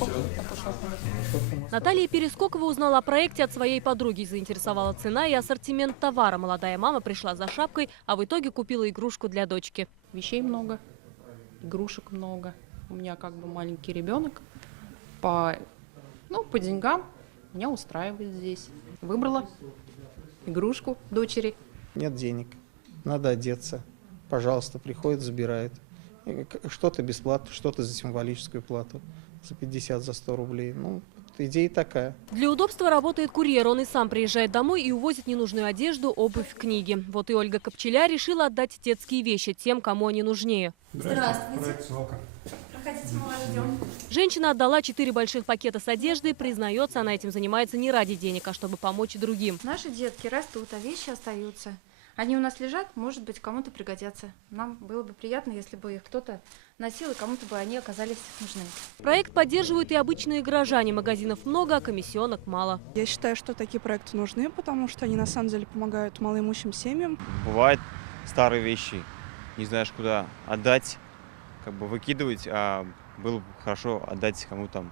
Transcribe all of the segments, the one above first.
подушку. Наталья Перескокова узнала о проекте от своей подруги. Заинтересовала цена и ассортимент товара. Молодая мама пришла за шапкой, а в итоге купила игрушку для дочки. Вещей много, игрушек много. У меня как бы маленький ребенок. По деньгам меня устраивает здесь. Выбрала игрушку дочери. Нет денег, надо одеться. Пожалуйста, приходит, забирает. Что-то бесплатно, что-то за символическую плату. За 50, за 100 рублей. Ну, идея такая. Для удобства работает курьер. Он и сам приезжает домой и увозит ненужную одежду, обувь, книги. Вот и Ольга Копчеля решила отдать детские вещи тем, кому они нужнее. Здравствуйте. Проходите, мы вас ждем. Женщина отдала 4 больших пакета с одеждой. Признается, она этим занимается не ради денег, а чтобы помочь другим. Наши детки растут, а вещи остаются. Они у нас лежат, может быть, кому-то пригодятся. Нам было бы приятно, если бы их кто-то носил, и кому-то бы они оказались нужны. Проект поддерживают и обычные горожане. Магазинов много, а комиссионок мало. Я считаю, что такие проекты нужны, потому что они на самом деле помогают малоимущим семьям. Бывают старые вещи, не знаешь, куда отдать, как бы выкидывать, а было бы хорошо отдать кому-то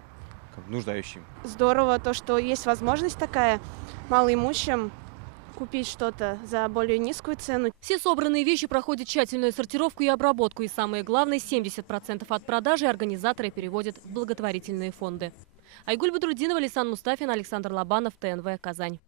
нуждающим. Здорово то, что есть возможность такая малоимущим купить что-то за более низкую цену. Все собранные вещи проходят тщательную сортировку и обработку. И самое главное, 70% от продажи организаторы переводят в благотворительные фонды. Айгуль Бадрудинова, Лейсан Мустафин, Александр Лобанов, ТНВ, Казань.